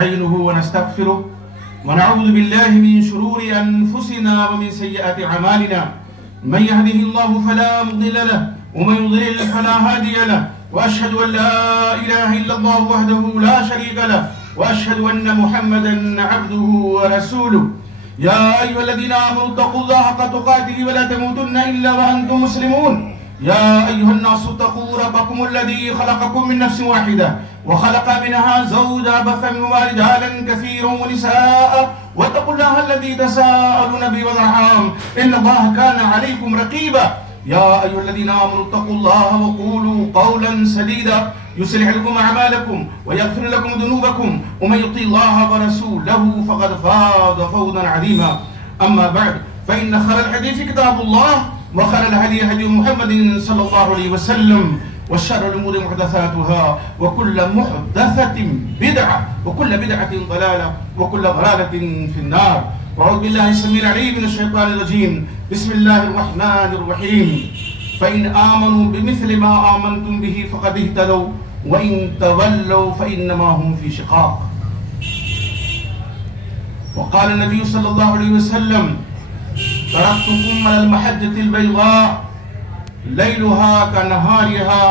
نستعينه ونستغفره ونعوذ بالله من شرور أنفسنا ومن سيئات أعمالنا من يهده الله فلا مضل له ومن يضلل فلا هادي له وأشهد أن لا إله إلا الله وحده لا شريك له وأشهد أن محمدا عبده ورسوله يا أيها الذين آمنوا اتقوا الله حق تقاته ولا تموتن إلا وأنتم مسلمون يا أيها الناس اتقوا ربكم الذي خلقكم من نفس واحدة وخلق منها زوجها بث منهما رجالا كثيرا ونساء واتقوا الله الذي تساءلون به والأرحام إن الله كان عليكم رقيبا يا أيها الذين آمنوا اتقوا الله وقولوا قولا سديدا يصلح لكم أعمالكم ويغفر لكم ذنوبكم ومن يطع الله ورسوله فقد فاز فوزا عظيما أما بعد فإن خير الحديث كتاب الله وخير الهدي هدي محمد صلى الله عليه وسلم وشر الأمور محدثاتها وكل محدثة بدعة وكل بدعة ضلالة وكل ضلالة في النار وأعوذ بالله السميع العليم من الشيطان الرجيم بسم الله الرحمن الرحيم فإن آمنوا بمثل ما آمنتم به فقد اهتدوا وإن تولوا فإنما هم في شقاق وقال النبي صلى الله عليه وسلم تركتكم على المحجة البيضاء ليلها كنهارها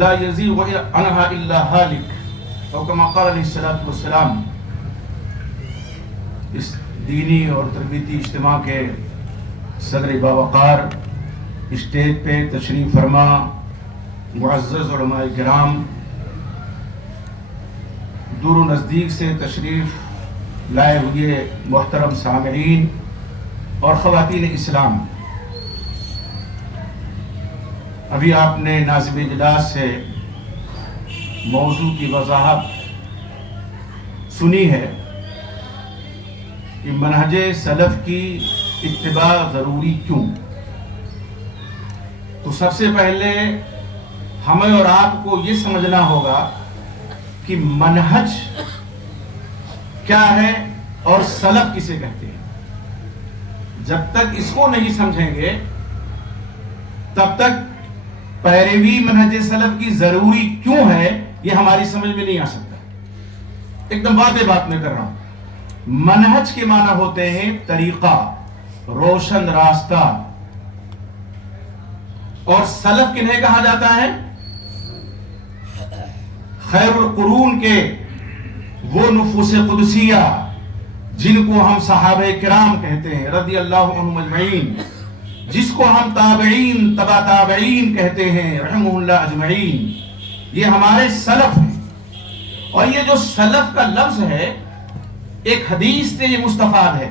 لا يزيغ عنها إلا هالك اور كما قال علیہ الصلوۃ والسلام. اس دینی اور تربیتی اجتماع کے صدر باوقار اسٹیج پہ تشریف فرما معزز علماء کرام، دور و نزدیک سے تشریف لائے ہوئے محترم سامعین اور خواتین اسلام، ابھی آپ نے ناظم اجلاس سے موضوع کی وضاحت سنی ہے کہ منہج سلف کی اتباع ضروری کیوں. تو سب سے پہلے ہمیں اور آپ کو یہ سمجھنا ہوگا کہ منہج کیا ہے اور سلف کسے کہتے ہیں. جب تک اس کو نہیں سمجھیں گے تب تک پیروی منہج سلف کی ضروری کیوں ہے یہ ہماری سمجھ میں نہیں آ سکتا. ایک دم واضح بات میں کر رہا ہوں. منہج کے معنی ہوتے ہیں طریقہ، روشن راستہ. اور سلف کنہیں کہا جاتا ہے؟ خیر القرون کے وہ نفوس قدسیہ جن کو ہم صحابہ کرام کہتے ہیں رضی اللہ عنہم اجمعین، جس کو ہم تابعین تبع تابعین کہتے ہیں رحمہ اللہ اجمعین، یہ ہمارے سلف ہیں. اور یہ جو سلف کا لفظ ہے ایک حدیث سے یہ مستفاد ہے.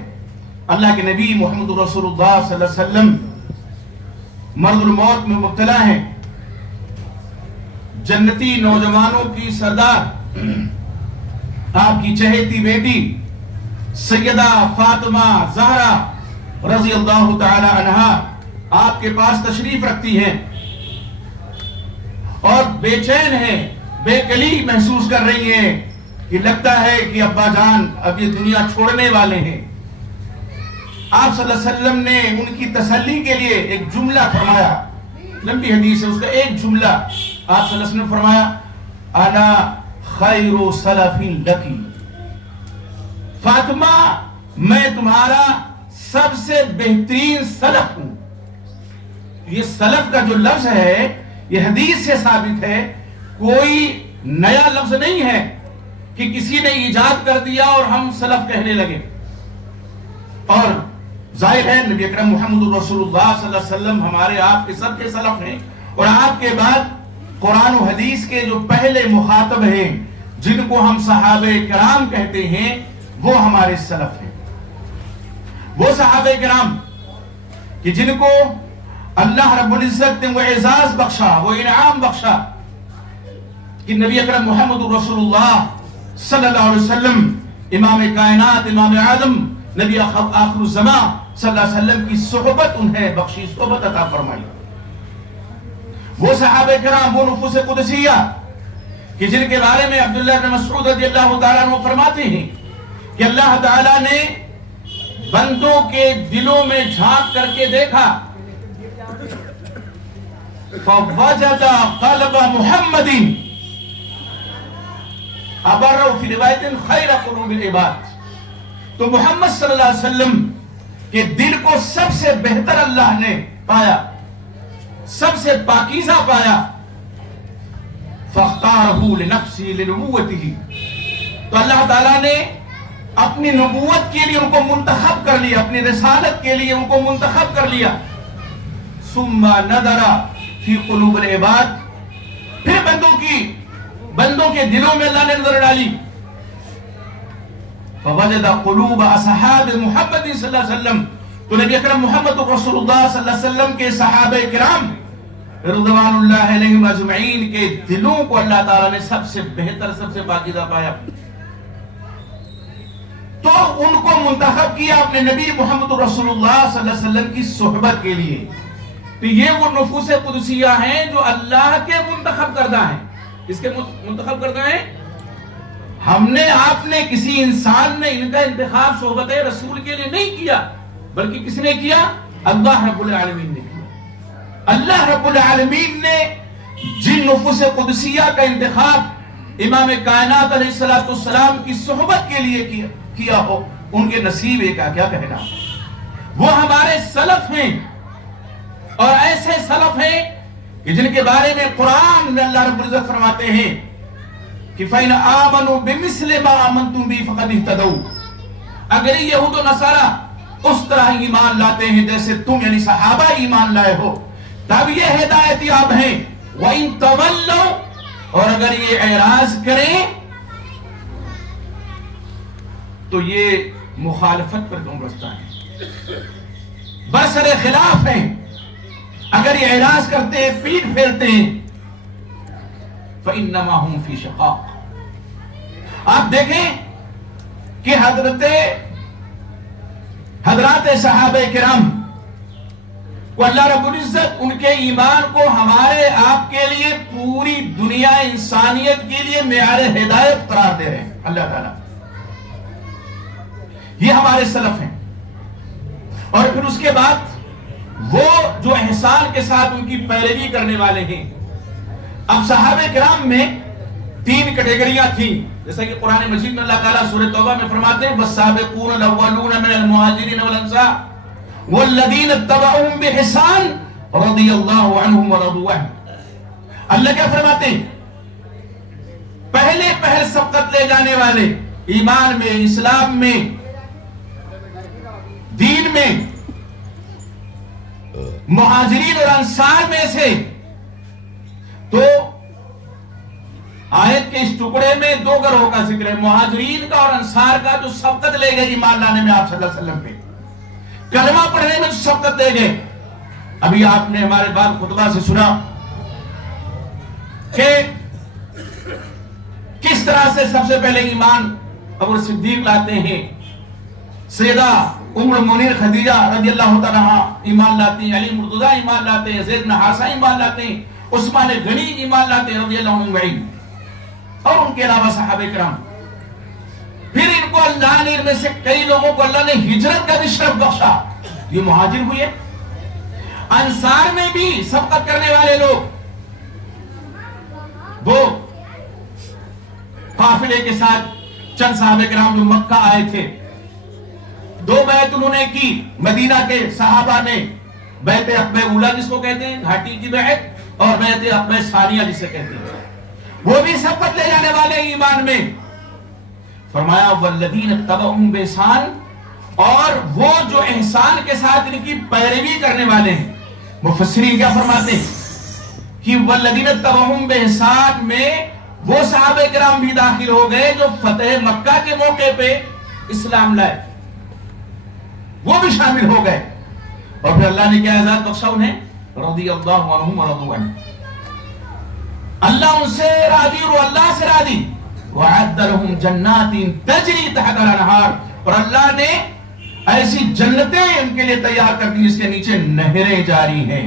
اللہ کے نبی محمد رسول اللہ صلی اللہ علیہ وسلم مرض الموت میں مبتلا ہیں. جنتی نوجوانوں کی سردار آپ کی چہیتی بیٹی سیدہ فاطمہ زہرا رضی اللہ تعالی عنہا آپ کے پاس تشریف رکھتی ہیں اور بے چین ہیں، بے کلی محسوس کر رہی ہیں کہ لگتا ہے کہ ابا جان اب یہ دنیا چھوڑنے والے ہیں. آپ صلی اللہ علیہ وسلم نے ان کی تسلی کے لیے ایک جملہ فرمایا، لمبی حدیث ہے، اس کا ایک جملہ آپ صلی اللہ علیہ وسلم نے فرمایا انا خیر سلف لکی، فاطمہ میں تمہارا سب سے بہترین سلف ہوں. یہ سلف کا جو لفظ ہے یہ حدیث سے ثابت ہے، کوئی نیا لفظ نہیں ہے کہ کسی نے ایجاد کر دیا اور ہم سلف کہنے لگے. اور ظاہر ہے نبی اکرم محمد رسول اللہ صلی اللہ علیہ وسلم ہمارے آپ کے سب کے سلف ہیں، اور آپ کے بعد قرآن و حدیث کے جو پہلے مخاطب ہیں جن کو ہم صحابہ کرام کہتے ہیں وہ ہمارے سلف ہیں. وہ صحابہ کرام کہ جن کو اللہ رب العزت نے وہ اعزاز بخشا، وہ انعام بخشا کہ نبی اکرم محمد رسول اللہ صلی اللہ علیہ وسلم امام کائنات، امام اعظم، نبی آخر الزمان صلی اللہ علیہ وسلم کی صحبت انہیں بخشی، صحبت عطا فرمائی. وہ صحابہ کرام، وہ نفوس قدسیہ کہ جن کے بارے میں عبداللہ بن مسعود رضی اللہ تعالیٰ عنہ فرماتے ہیں کہ اللہ تعالیٰ نے بندوں کے دلوں میں جھانک کر کے دیکھا فَوَجَدَ قَلْبَ مُحَمَّدٍ ابر فی روایت خیر قلوب العباد. تو محمد صلی اللہ علیہ وسلم کے دل کو سب سے بہتر اللہ نے پایا, سب سے پاکیزہ پایا. فاختارہ لنفسہ لنبوتہ, تو اللہ تعالیٰ نے اپنی نبوت کے لیے ان کو منتخب کر لیا, اپنی رسالت کے لیے ان کو منتخب کر لیا. ثم نظر فی قلوب العباد, پھر بندوں کے دلوں میں اللہ نے نظر ڈالی. فوجد قلوب اصحاب محمد صلی اللہ علیہ وسلم, تو نبی اکرم محمد رسول اللہ صلی اللہ علیہ وسلم کے صحابہ کرام رضوان اللہ علیہم اجمعین کے دلوں کو اللہ تعالیٰ نے سب سے بہتر, سب سے پاکیزہ پایا. تو ان کو منتخب کیا اپنے نبی محمد رسول اللہ صلی اللہ علیہ وسلم کی صحبت کے لیے. تو یہ وہ نفوس قدسیہ ہیں جو اللہ کے منتخب کردہ ہیں. کس کے منتخب کردہ ہیں؟ ہم نے, آپ نے, کسی انسان نے ان کا انتخاب صحبت رسول کے لیے نہیں کیا, بلکہ کس نے کیا؟ اللہ رب العالمین نے کیا. اللہ رب العالمین نے جن نفوس قدسیہ کا انتخاب امام کائنات علیہ السلام کی صحبت کے لیے کیا ہو, ان کے نصیب کا کیا کہنا. وہ ہمارے سلف ہیں, اور ایسے سلف ہیں کہ جن کے بارے میں قرآن میں اللہ رب العزت فرماتے ہیں کہ فَإِنْ آمَنُوا بِمِثْلِ مَا آمَنْتُمْ بِهِ فَقَدِ اهْتَدَوْا, اگر یہود و نصارہ اس طرح ایمان لاتے ہیں جیسے تم یعنی صحابہ ایمان لائے ہو, تب یہ ہدایت یاب ہیں. وَإِنْ تَوَلَّوْا, اور اگر یہ اعراض کریں تو یہ مخالفت پر گمرستہ ہیں, برسر خلاف ہیں. اگر یہ اعراض کرتے ہیں, پیٹ پھیرتے ہیں, فَإِنَّمَا هُمْ فِي شَقَاقٍ. آپ دیکھیں کہ حضرات صحابہ کرام کو اللہ رب العزت ان کے ایمان کو ہمارے آپ کے لیے, پوری دنیا انسانیت کے لیے معیار ہدایت قرار دے رہے ہیں. اللہ تعالیٰ یہ ہمارے سلف ہیں. اور پھر اس کے بعد وہ جو احسان کے ساتھ ان کی پیروی کرنے والے ہیں. اب صحابہ کرام میں 3 کیٹیگریاں تھیں, جیسا کہ قرآن مجید میں اللہ تعالیٰ سورہ توبہ میں فرماتے ہیں وَالسَّابِقُونَ الْأَوَّلُونَ مِنَ الْمُهَاجِرِينَ وَالْأَنصَارِ وَالَّذِينَ اتَّبَعُوهُمْ بِإِحْسَانٍ رَضِيَ اللَّهُ عَنْهُمْ وَرَضُوا عَنْهُ. اللہ کیا فرماتے ہیں؟ پہلے سبقت لے جانے والے ایمان میں, اسلام میں, دین میں, مہاجرین اور انصار میں سے. تو آیت کے اس ٹکڑے میں 2 گروہوں کا ذکر ہے, مہاجرین کا اور انصار کا, جو سبقت لے گئے ایمان لانے میں آپ صلی اللہ علیہ وسلم پہ, کلمہ پڑھنے میں جو سبقت لے گئے. ابھی آپ نے ہمارے بعد خطبہ سے سنا کہ کس طرح سے سب سے پہلے ایمان ابو صدیق لاتے ہیں, سیدہ ام المؤمنین خدیجہ رضی اللہ تعالیٰ ایمان لاتی ہیں, علی مرتضیٰ ایمان لاتے ہیں, زید بن حارثہ ایمان لاتے ہیں, عثمان غنی ایمان لاتے ہیں رضی اللہ عنہ, اور ان کے علاوہ صحابہ کرام. پھر ان کو اللہ نے, ان میں سے کئی لوگوں کو اللہ نے ہجرت کا بھی شرف بخشا, یہ مہاجر ہوئے. انصار میں بھی سبقت کرنے والے لوگ, وہ قافلے کے ساتھ چند صحابہ کرام جو مکہ آئے تھے, 2 بیعت انہوں نے کی. مدینہ کے صحابہ نے بیعت عقبہ اولیٰ جس کو کہتے ہیں, گھاٹی کی بیعت, اور بیعت عقبہ ثانیہ جسے کہتے ہیں, وہ بھی سبقت لے جانے والے ایمان میں. فرمایا والذین اتبعوہم بإحسان, اور وہ جو احسان کے ساتھ ان کی پیروی کرنے والے ہیں. مفسرین کیا فرماتے ہیں کہ والذین اتبعوہم بإحسان میں وہ صحابہ کرام بھی داخل ہو گئے جو فتح مکہ کے موقع پہ اسلام لائے, وہ بھی شامل ہو گئے. اور پھر اللہ نے کیا اعزاز بخشا انہیں, رضی اللہ عنہم ورضوا عنہ, اللہ ان سے راضی اور اللہ سے راضی. وَعَدَّ لَهُمْ جَنَّاتٍ تَجْرِي تَحْتَهَا الْأَنْهَارُ, اور اللہ نے ایسی جنتیں ان کے لیے تیار کر دی جس کے نیچے نہریں جاری ہیں.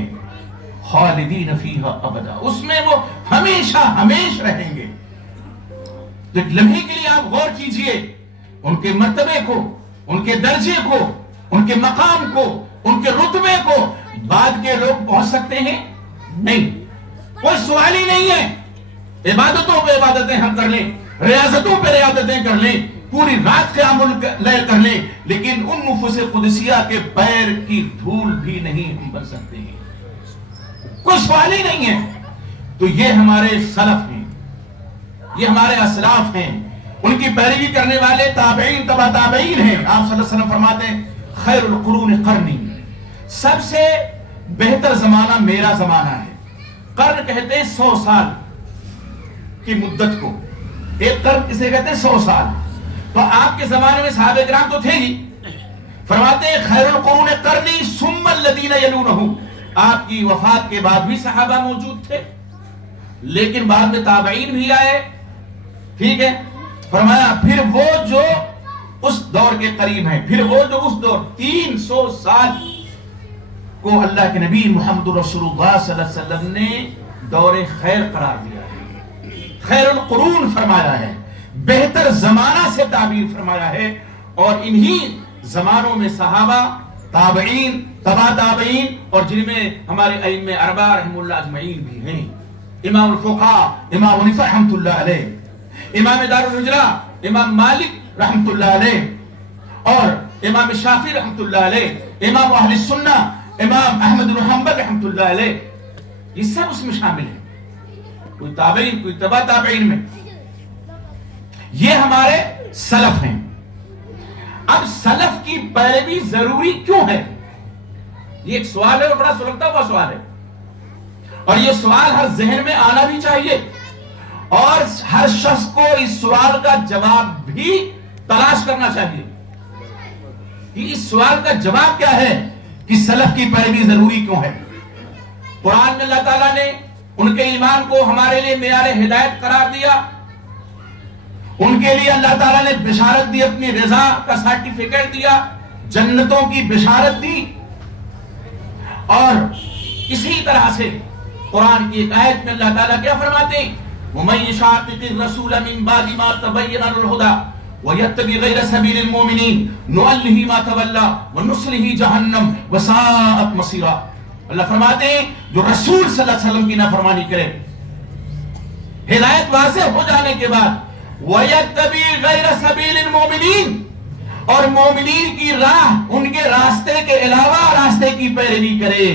خالدین فیہا ابدا, اس میں وہ ہمیشہ ہمیش رہیں گے. تو ایک لمحے کے لیے آپ غور کیجئے ان کے مرتبے کو, ان کے درجے کو, ان کے مقام کو, ان کے رتبے کو. بعد کے لوگ پہنچ سکتے ہیں؟ نہیں, کوئی سوال ہی نہیں ہے. عبادتوں پہ عبادتیں ہم کر لیں, ریاضتوں پہ ریاضتیں کر لیں، پوری رات قیام اللیل کر لیں، لیکن ان نفوس قدسیہ کے پیر کی دھول بھی نہیں بن سکتے ہیں، کوئی سوال ہی نہیں ہے۔ تو یہ ہمارے سلف ہیں، یہ ہمارے اسلاف ہیں، ان کی پیروی کرنے والے تابعین تبع تابعین ہیں۔ آپ صلی اللہ علیہ وسلم فرماتے ہیں خیر القرون قرنی، سب سے بہتر زمانہ میرا زمانہ ہے۔ قرن کہتے ہیں 100 سال کی مدت کو، ایک قرن کسے کہتے ہیں 100 سال۔ تو آپ کے زمانے میں صحابہ کرام تو تھے ہی، فرماتے ہیں خیر القرون قرنی ثم الذین یلونہم، آپ کی وفات کے بعد بھی صحابہ موجود تھے، لیکن بعد میں تابعین بھی آئے، ٹھیک ہے۔ فرمایا پھر وہ جو اس دور کے قریب ہیں، پھر وہ جو اس دور 300 سال کو اللہ کے نبی محمد رسول اللہ صلی اللہ علیہ وسلم نے دور خیر قرار دیا ہے، خیر القرون فرمایا ہے، بہتر زمانہ سے تعبیر فرمایا ہے۔ اور انہی زمانوں میں صحابہ، تابعین، تبع تابعین، اور جن میں ہمارے ائمہ اربعہ رحم اللہ اجمعین بھی ہیں، امام الفقہاء امام حنیفہ رحمۃ اللہ علیہ، امام دار الہجرہ امام مالک رحمۃ اللہ علیہ، اور امام شافعی رحمۃ اللہ علیہ، امام اہل السنہ امام احمد بن حنبل رحمۃ اللہ علیہ، یہ سب اس میں شامل ہیں، کوئی تابعین کوئی تبع تابعین میں۔ یہ ہمارے سلف ہیں۔ اب سلف کی پیروی ضروری کیوں ہے؟ یہ ایک سوال ہے، بڑا سلگتا ہوا سوال ہے، اور یہ سوال ہر ذہن میں آنا بھی چاہیے، اور ہر شخص کو اس سوال کا جواب بھی تلاش کرنا چاہیے کہ اس سوال کا جواب کیا ہے کہ سلف کی پیروی ضروری کیوں ہے۔ قرآن میں اللہ تعالیٰ نے ان کے ایمان کو ہمارے لیے معیار ہدایت قرار دیا، ان کے لیے اللہ تعالیٰ نے بشارت دی، اپنی رضا کا سرٹیفکیٹ دیا، جنتوں کی بشارت دی۔ اور اسی طرح سے قرآن کی ایک آیت میں اللہ تعالیٰ کیا فرماتے ہیں وَمَن يُشَاقِقِ الرَّسُولَ مِن بَعْدِ مَا تَبَيَّنَ لَهُ الْهُدَى وَيَتَّبِعْ غَيْرَ سَبِيلِ الْمُؤْمِنِينَ نُوَلِّهِ مَا تَوَلَّى وَنُصْلِهِ جَهَنَّمَ وَسَاءَتْ مَصِيرًا۔ اللہ فرماتے ہیں جو رسول صلی اللہ علیہ وسلم کی نافرمانی کرے، ہدایت واضح ہو جانے کے بعد وَيَتَّبِعْ غَيْرَ سَبِيلِ الْمُؤْمِنِينَ، اور مومنین کی راہ، ان کے راستے کے علاوہ راستے کی پیروی کرے،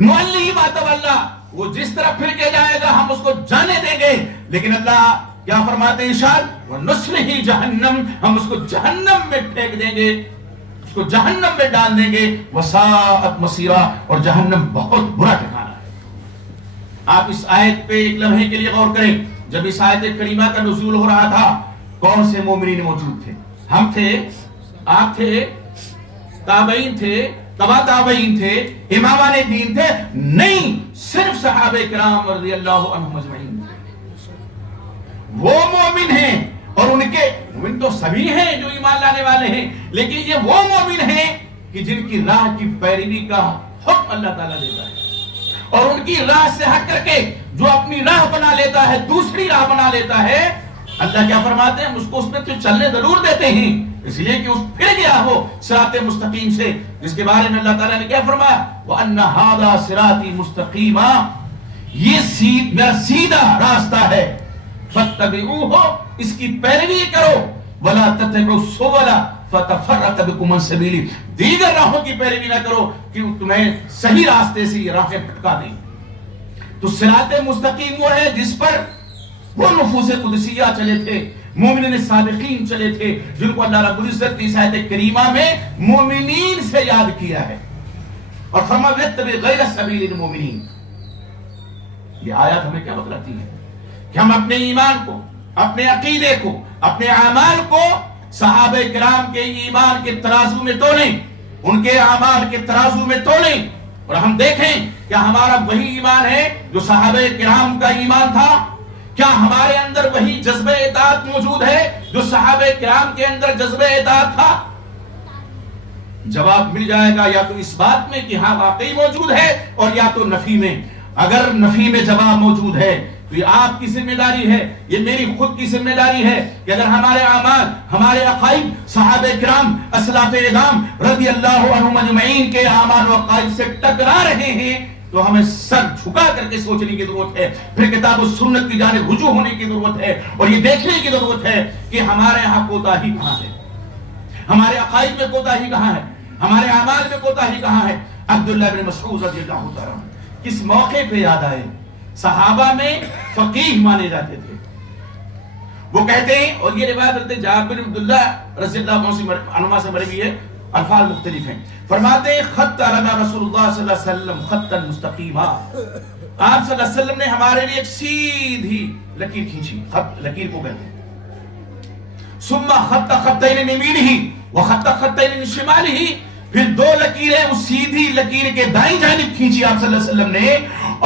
نُوَلِّهِ مَا تَوَلَّى، وہ جس طرح پھر کے جائے گا ہم اس کو جانے دیں گے، لیکن اللہ کیا فرماتے ہیں ارشاد وَنُصْلِهِ جَهَنَّمَ، ہم اس کو جہنم میں پھینک دیں گے، اس کو جہنم میں ڈال دیں گے، وَسَاءَتْ مَصِيرًا، اور جہنم بہت برا ٹھکانہ ہے۔ آپ اس آیت پہ ایک لمحے کے لیے غور کریں، جب اس آیت کریمہ کا نزول ہو رہا تھا کون سے مومنین موجود تھے؟ ہم تھے، آپ تھے، تابعین تھے، تبع تابعین تھے، امامان دین تھے؟ نہیں، صرف صحابہ کرام رضی اللہ عنہم اجمعین تھے۔ وہ مومن ہیں، اور ان کے مومن تو سبھی ہیں جو ایمان لانے والے ہیں، لیکن یہ وہ مومن ہیں کہ جن کی راہ کی پیروی کا حکم اللہ تعالیٰ دیتا ہے، اور ان کی راہ سے ہٹ کر کے جو اپنی راہ بنا لیتا ہے، دوسری راہ بنا لیتا ہے، اللہ کیا فرماتے ہیں اس کو اس میں تو چلنے ضرور دیتے ہیں، اس لیے کہ اس پھر گیا ہو صراط مستقیم سے، جس کے بارے میں اللہ تعالیٰ نے کیا فرمایا وَأَنَّ هَذَا صِرَاطِي مُسْتَقِيمًا، یہ میرا سیدھا راستہ ہے، فَاتَّبِعُوهُ، اس کی پیروی کرو، وَلَا تَتَّبِعُوا السُّبُلَ فَتَفَرَّقَ بِكُمْ عَن سَبِيلِهِ، دیگر راہوں کی پیروی نہ کرو کہ تمہیں صحیح راستے سے یہ راہیں بھٹکا دیں۔ تو صراط مستقیم وہ ہے جس پر وہ نفوس قدسیہ چلے تھے، مومنین صادقین چلے تھے، جن کو اللہ رب العزت کی آیت کریمہ میں مومنین سے یاد کیا ہے، اور فرمایا وَاتَّبِعْ غَيْرَ سَبِيلِ الْمُؤْمِنِينَ۔ یہ آیات ہمیں کیا بتلاتی ہے کہ ہم اپنے ایمان کو، اپنے عقیدے کو، اپنے اعمال کو صحابہ کرام کے ایمان کے ترازو میں تولیں، ان کے اعمال کے ترازو میں تولیں، اور ہم دیکھیں کیا ہمارا وہی ایمان ہے جو صحابہ کرام کا ایمان تھا؟ کیا ہمارے اندر وہی جذبہ اطاعت موجود ہے جو صحابہ کرام کے اندر جذبہ اطاعت تھا؟ جواب مل جائے گا یا تو اس بات میں کہ ہاں واقعی موجود ہے، اور یا تو نفی میں۔ اگر نفی میں جواب موجود ہے تو یہ آپ کی ذمہ داری ہے، یہ میری خود کی ذمہ داری ہے کہ اگر ہمارے اعمال، ہمارے عقائد صحابہ کرام اسلاف اعظام رضی اللہ عنہم اجمعین کے اعمال و عقائد سے ٹکرا رہے ہیں تو ہمیں سر جھکا کر کے سوچنے کی ضرورت ہے، پھر کتاب و سنت کی جانب رجوع ہونے کی ضرورت ہے، اور یہ دیکھنے کی ضرورت ہے کہ ہمارے یہاں کوتاہی کہاں ہے، ہمارے عقائد میں کوتاہی کہاں ہے، ہمارے اعمال میں کوتاہی کہاں ہے۔ عبداللہ بن مسعود رضی اللہ تعالیٰ عنہ کس موقع پہ یاد آئے؟ صحابہ میں فقیہ مانے جاتے تھے، وہ کہتے ہیں، اور یہ روایت حضرت جابر بن عبداللہ رضی اللہ عنہ سے مروی ہے، الفاظ مختلف ہیں، فرماتے ہیں خط لنا رسول اللہ صلی اللہ علیہ وسلم خطا مستقیما، آپ صلی اللہ علیہ وسلم نے ہمارے لیے ایک سیدھی لکیر کھینچی، خط لکیر کو کہتے ہیں، ثم خط خطین من یمینہ وخط خطین من شمالہ، پھر دو لکیریں اس سیدھی لکیر کے دائیں جانب کھینچی آپ صلی اللہ علیہ وسلم نے،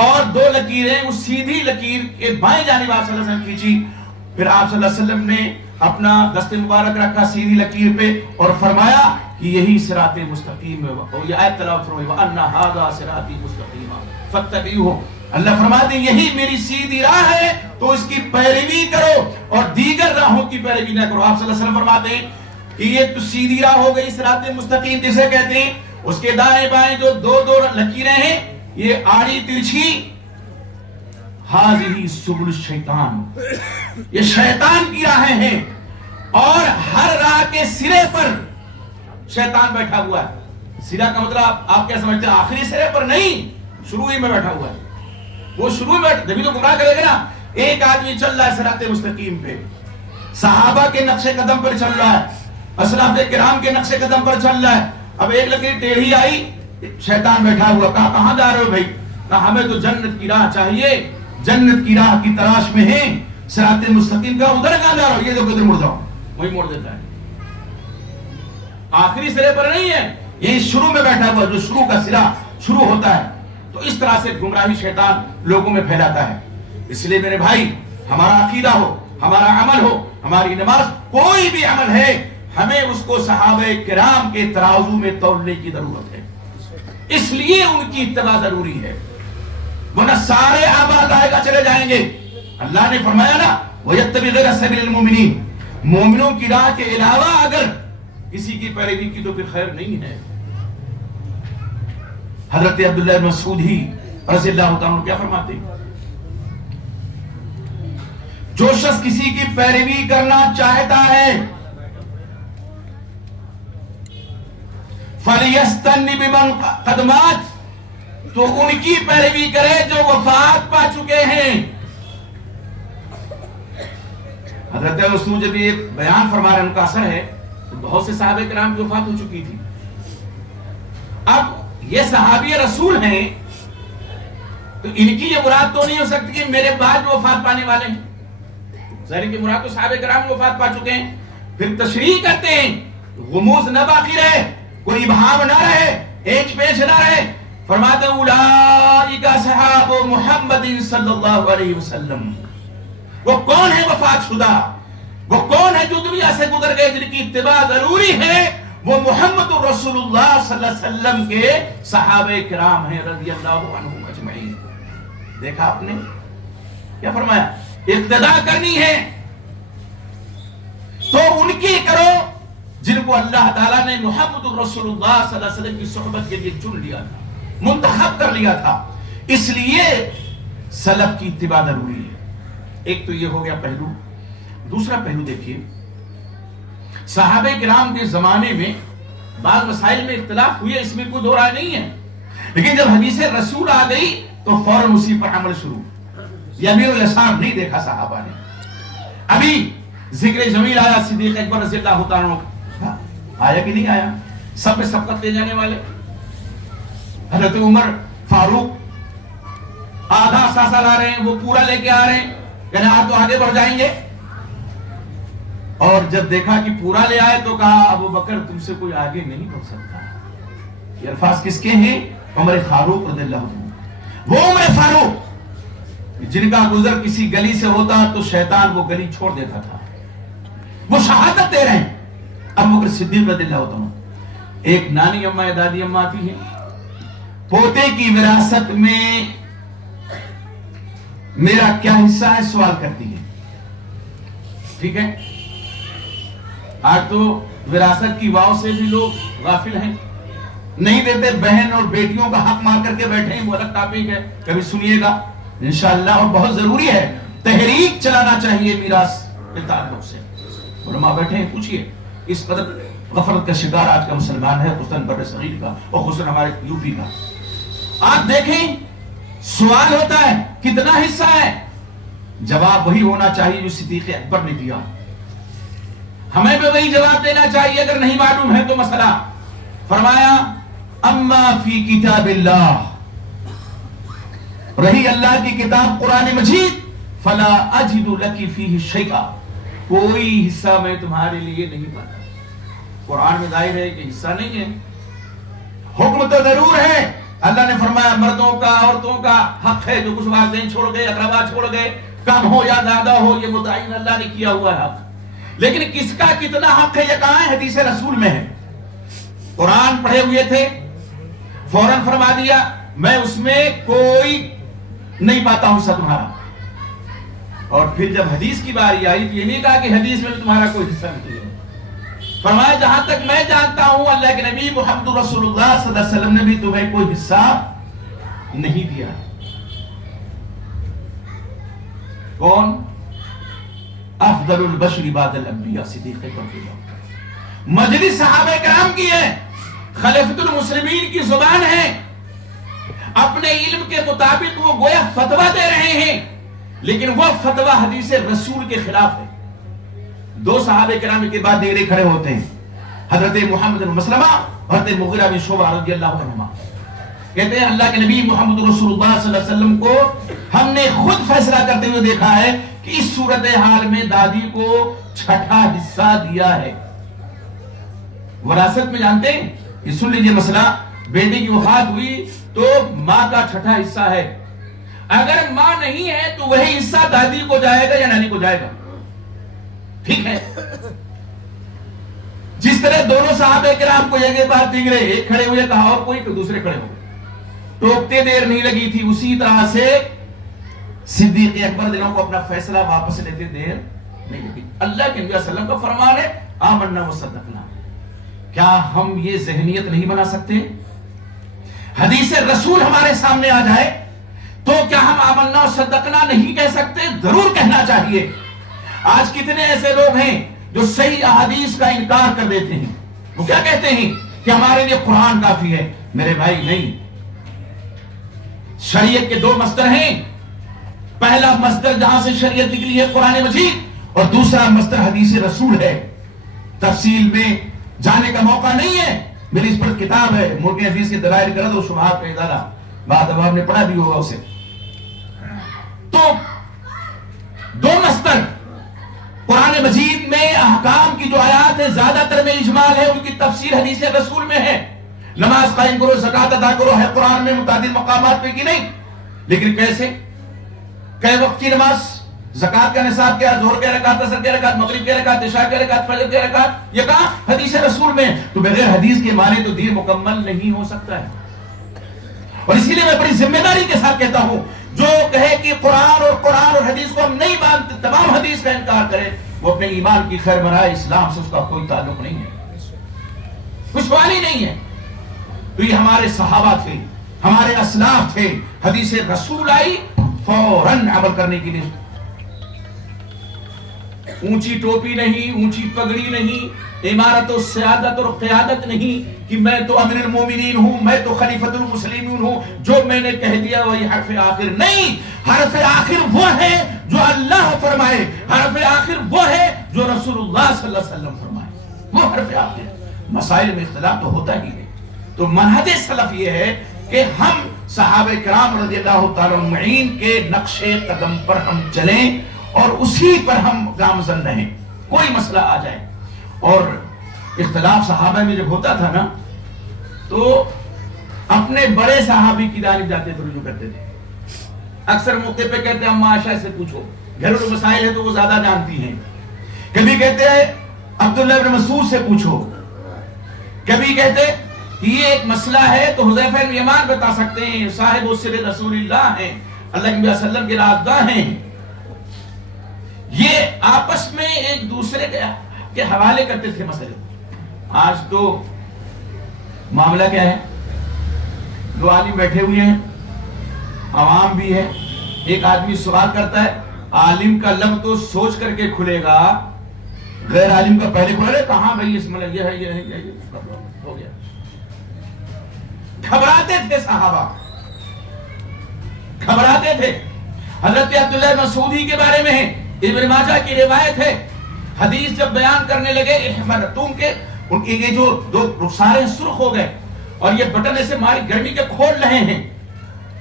اور دو لکیریں اس سیدھی لکیر کے بائیں جانب آپ صلی اللہ علیہ وسلم کھینچی، پھر آپ صلی اللہ علیہ وسلم نے اپنا دست مبارک رکھا سیدھی لکیر پہ اور فرمایا کہ یہی صراط مستقیم ہے، اور یہ آیت تلاوت فرمائی وَأَنَّ هَذَا صِرَاطِي مُسْتَقِيمًا فَاتَّبِعُوهُ، اللہ فرماتے ہیں یہی میری سیدھی راہ ہے تو اس کی پیروی کرو اور دیگر راہوں کی پیروی نہ کرو۔ آپ صلی اللہ علیہ وسلم فرماتے ہیں کہ یہ تو سیدھی راہ ہو گئی صراط مستقیم جسے کہتے ہیں، اس کے دائیں بائیں جو دو دو لکیریں ہیں یہ آڑی ترچھی، ہاذِهِ سُبُلُ الشیطان، یہ شیطان کی راہیں ہیں، اور ہر راہ کے سرے پر شیطان بیٹھا ہوا ہے۔ سرا کا مطلب آپ کیا سمجھتے ہیں؟ آخری سرے پر نہیں، شروع ہی میں بیٹھا ہوا ہے، وہ شروع میں جبھی تو گمراہ کرے گا نا۔ ایک آدمی چل رہا ہے صراط مستقیم پہ، صحابہ کے نقش قدم پر چل رہا ہے، اسلاف کرام کے نقش قدم پر چل رہا ہے، اب ایک لکیر ٹیڑھی آئی، شیطان بیٹھا ہوا، کہا کہاں جا رہے ہو بھائی؟ کہا ہمیں تو جنت کی راہ چاہیے، جنت کی راہ کی تلاش میں ہیں، صراط مستقیم کا ادھر کہاں جا رہا ہو؟ یہ تو ادھر مڑ جاؤ، وہی موڑ دیتا ہے، آخری سرے پر نہیں ہے، یہی شروع میں بیٹھا ہوا، جو شروع کا سرا شروع ہوتا ہے۔ تو اس طرح سے گمراہی شیطان لوگوں میں پھیلاتا ہے۔ اس لیے میرے بھائی، ہمارا عقیدہ ہو، ہمارا عمل ہو، ہماری نماز، کوئی بھی عمل ہے، ہمیں اس کو صحابہ کرام کے ترازو میں تولنے کی ضرورت ہے، اس لیے ان کی اتباع ضروری ہے، ورنہ سارے آباد آئے گا چلے جائیں گے۔ اللہ نے فرمایا نا وَيَتَّبِعْ غَيْرَ سَبِيلِ الْمُؤْمِنِينَ، مومنوں کی راہ کے علاوہ اگر کسی کی پیروی کی تو پھر خیر نہیں ہے۔ حضرت عبداللہ بن مسعود ہی رضی اللہ تعالیٰ عنہ کیا فرماتے ہیں؟ جو شخص کسی کی پیروی کرنا چاہتا ہے فَلْيَسْتَنِّ بِمَنْ قَدْ مَاتَ، تو ان کی پیروی کرے جو وفات پا چکے ہیں۔ حضرت مسعود جب یہ بیان فرما رہے ہیں، ان کا اثر ہے، تو بہت سے صحابہ کرام کی وفات ہو چکی تھی۔ اب یہ صحابی رسول ہیں تو ان کی یہ مراد تو نہیں ہو سکتی کہ میرے بعد جو وفات پانے والے ہیں، ظاہر کی مراد تو صحابہ کرام وفات پا چکے ہیں۔ پھر تشریح کرتے ہیں غموض نہ باقی رہے، کوئی ابہام نہ رہے، ایچ پیچ نہ رہے، فرماتے ہیں اولئک اصحاب محمد صلی اللہ علیہ وسلم، وہ کون ہے وفات شدہ، وہ کون ہے جو دنیا سے گزر گئے جن کی اتباع ضروری ہے؟ وہ محمد رسول اللہ صلی اللہ علیہ وسلم کے صحابہ کرام ہیں رضی اللہ عنہم اجمعین۔ دیکھا آپ نے کیا فرمایا؟ اقتداء کرنی ہے تو ان کی کرو جن کو اللہ تعالیٰ نے محمد رسول اللہ صلی اللہ علیہ وسلم کی صحبت کے لیے چن لیا تھا، منتخب کر لیا تھا، اس لیے سلف کی اتباع ضروری ہے۔ ایک تو یہ ہو گیا پہلو۔ دوسرا پہلو دیکھیے، صحابہ کرام کے زمانے میں بعض مسائل میں اختلاف ہوئے، اس میں کوئی دو رائے نہیں ہے، لیکن جب حدیث رسول آ گئی تو فوراً اسی پر عمل شروع۔ یمین و یسار نہیں دیکھا صحابہ نے۔ ابھی ذکر جمیل آیا صدیق اکبر رضی اللہ تعالیٰ عنہ، آیا کہ نہیں آیا؟ سب میں سبقت لے جانے والے حضرت عمر فاروق آدھا ساسا لا رہے ہیں، وہ پورا لے کے آ رہے ہیں، کہنے آپ تو آگے بڑھ جائیں گے، اور جب دیکھا کہ پورا لے آئے تو کہا ابو بکر تم سے کوئی آگے نہیں بڑھ سکتا۔ یہ الفاظ کس کے ہیں؟ عمر فاروق رضی اللہ عنہ۔ وہ عمر فاروق جن کا گزر کسی گلی سے ہوتا تو شیطان وہ گلی چھوڑ دیتا تھا، وہ شہادت دے رہے ہیں۔ ابو بکر صدیق رضی اللہ عنہ، ایک نانی اماں یا دادی اماں آتی ہیں، پوتے کی وراثت میں میرا کیا حصہ ہے سوال کرتی ہے، ٹھیک ہے؟ آج تو وراثت کی واؤ سے بھی لوگ غافل ہیں، نہیں دیتے، بہن اور بیٹیوں کا حق مار کر کے بیٹھے ہیں، وہ الگ ٹاپک ہے، کبھی سنیے گا انشاءاللہ. اور بہت ضروری ہے، تحریک چلانا چاہیے میراث کے تعلق سے. علماء بیٹھے ہیں، پوچھئے. اس قدر غفلت کا شکار آج کا مسلمان ہے، خصوصاً بر صغیر کا اور خصوصاً ہمارے یو پی کا. آپ دیکھیں سوال ہوتا ہے کتنا حصہ ہے، جواب وہی ہونا چاہیے جو صدیق اکبر نے دیا. ہمیں بھی وہی جواب دینا چاہیے اگر نہیں معلوم ہے تو مسئلہ. فرمایا اما فی کتاب اللہ، رہی اللہ کی کتاب قرآن مجید، فلا اجد لکی فیہ شیئا، کوئی حصہ میں تمہارے لیے نہیں پاتا. قرآن میں ظاہر ہے کہ حصہ نہیں ہے، حکم تو ضرور ہے. اللہ نے فرمایا مردوں کا عورتوں کا حق ہے، جو کچھ والدین چھوڑ گئے، اقربا چھوڑ گئے، کم ہو یا زیادہ ہو، یہ متعین اللہ نے کیا ہوا ہے حق. لیکن کس کا کتنا حق ہے یہ کہاں ہے؟ حدیث رسول میں ہے. قرآن پڑھے ہوئے تھے، فوراً فرما دیا میں اس میں کوئی نہیں پاتا ہوں حصہ تمہارا. اور پھر جب حدیث کی باری آئی تو یہ نہیں کہا کہ حدیث میں تمہارا کوئی حصہ نہیں ہے. فرمایا جہاں تک میں جانتا ہوں اللہ کے نبی محمد رسول اللہ صلی اللہ علیہ وسلم نے بھی تمہیں کوئی حصہ نہیں دیا. کون؟ افضل البشر بعد الانبیاء صدیق اکبر. مجلس صحابہ کرام کی ہے، خلیفۃ المسلمین کی زبان ہے، اپنے علم کے مطابق وہ گویا فتویٰ دے رہے ہیں، لیکن وہ فتویٰ حدیث رسول کے خلاف ہے. دو صحابہ کرام کے بعد دیگرے کھڑے ہوتے ہیں، حضرت محمد بن مسلمہ اور حضرت مغیرہ بن شعبہ رضی اللہ عنہما. کہتے ہیں اللہ کے نبی محمد رسول اللہ صلی اللہ علیہ وسلم کو ہم نے خود فیصلہ کرتے ہوئے دیکھا ہے کہ اس صورتحال میں دادی کو چھٹا حصہ دیا ہے. وراثت میں جانتے ہیں یہ سن لیجئے مسئلہ، بیٹی کی وفات ہوئی تو ماں کا چھٹا حصہ ہے. اگر ماں نہیں ہے تو وہی حصہ دادی کو جائے گا یا نانی کو جائے گا. ٹھیک ہے. جس طرح دونوں صحابہ کرام کو ایک بار دیگرے ایک کھڑے ہوئے کہا اور کوئی تو دوسرے کھڑے ہوئے، ٹوکتے دیر نہیں لگی تھی. اسی طرح سے صدیق اکبر دنوں کو اپنا فیصلہ واپس لیتے دیر نہیں لگی. اللہ کے نبی صلی اللہ علیہ وسلم کا فرمان ہے آمنا وصدقنا. کیا ہم یہ ذہنیت نہیں بنا سکتے؟ حدیث رسول ہمارے سامنے آ جائے تو کیا ہم آمنا وصدقنا نہیں کہہ سکتے؟ ضرور کہنا چاہیے. آج کتنے ایسے لوگ ہیں جو صحیح احادیث کا انکار کر دیتے ہیں. وہ کیا کہتے ہیں کہ ہمارے لیے قرآن کافی ہے. میرے بھائی نہیں، شریعت کے دو مصدر ہیں. پہلا مصدر جہاں سے شریعت نکلی ہے قرآن مجید، اور دوسرا مصدر حدیث رسول ہے. تفصیل میں جانے کا موقع نہیں ہے، میری اس پر کتاب ہے موٹی حدیث کے دلائل کا رد و شبہات کا ادارہ، بعد اب آپ نے پڑھا بھی ہوگا اسے. تو دو مصدر قرآن مجید میں احکام کی جو آیات ہے زیادہ تر میں اجمال ہے، ان کی تفسیر حدیث رسول میں ہے. نماز قائم کرو، زکوٰۃ ادا کرو ہے قرآن میں متعدد مقامات پہ کی نہیں، لیکن کیسے؟ کئی وقت کی نماز، زکوٰۃ کا نصاب کیا، ظہر کے رکعت، عصر کے رکعت، مغرب کے رکعت، عشاء کے رکعت، فجر کے رکعت، یہ کہاں؟ حدیث رسول میں. تو بغیر حدیث کے معنی تو دین مکمل نہیں ہو سکتا ہے. اور اسی لیے میں بڑی ذمہ داری کے ساتھ کہتا ہوں، جو کہے کہ قرآن اور حدیث کو ہم نہیں مانتے، تمام حدیث کا انکار کرے، وہ اپنے ایمان کی خیر بنائے، اسلام سے اس کا کوئی تعلق نہیں ہے، کچھ سوال ہی نہیں ہے. تو یہ ہمارے صحابہ تھے، ہمارے اسلاف تھے. حدیث رسول آئی فوراً عمل کرنے کے لیے. اونچی ٹوپی نہیں، اونچی پگڑی نہیں، امارت و سیادت اور قیادت نہیں کہ میں تو امیر المومنین ہوں، میں تو خلیفۃ المسلمین ہوں، جو میں نے کہہ دیا وہی حرف آخر. نہیں، حرف آخر وہ ہے جو اللہ فرمائے، حرف آخر وہ ہے جو رسول اللہ صلی اللہ علیہ وسلم فرمائے، وہ حرف آخر. مسائل میں اختلاف تو ہوتا ہی ہے. تو منہج سلف یہ ہے کہ ہم صحابہ کرام رضی اللہ تعالیٰ عنہم کے نقش قدم پر ہم چلیں اور اسی پر ہم گامزن رہیں. کوئی مسئلہ آ جائے، اور اختلاف صحابہ میں جب ہوتا تھا نا تو اپنے بڑے صحابی کی جانب جاتے تھے، رجوع کرتے تھے. اکثر موقع پہ کہتے ہیں اما عائشہ سے پوچھو، گھریلو مسائل ہے تو وہ زیادہ جانتی ہیں. کبھی کہتے ہیں عبداللہ بن مسعود سے پوچھو، کبھی کہتے کہ یہ ایک مسئلہ ہے تو حذیفہ بن یمان بتا سکتے ہیں، صاحب سر رسول اللہ ہیں، اللہ کے نبی صلی اللہ علیہ وسلم کے رازداں ہیں. یہ آپس میں ایک دوسرے کے حوالے کرتے تھے مسئلے. آج تو معاملہ کیا ہے؟ دو عالم بیٹھے ہوئے ہیں، عوام بھی ہے، ایک آدمی سوال کرتا ہے، عالم کا لب تو سوچ کر کے کھلے گا، غیر عالم کا پہلے کھلے، کہاں بھائی اس میں یہ ہے یہ ہے یہ ہے، ہو گیا۔ گھبراتے تھے صحابہ، گھبراتے تھے۔ حضرت عبداللہ مسعودی کے بارے میں ہے، ابن ماجہ کی روایت ہے، حدیث جب بیان کرنے لگے احمرتون کے، ان کے یہ جو دو رخساریں سرخ ہو گئے اور یہ بٹن ایسے ماری گرمی کے کھول رہے ہیں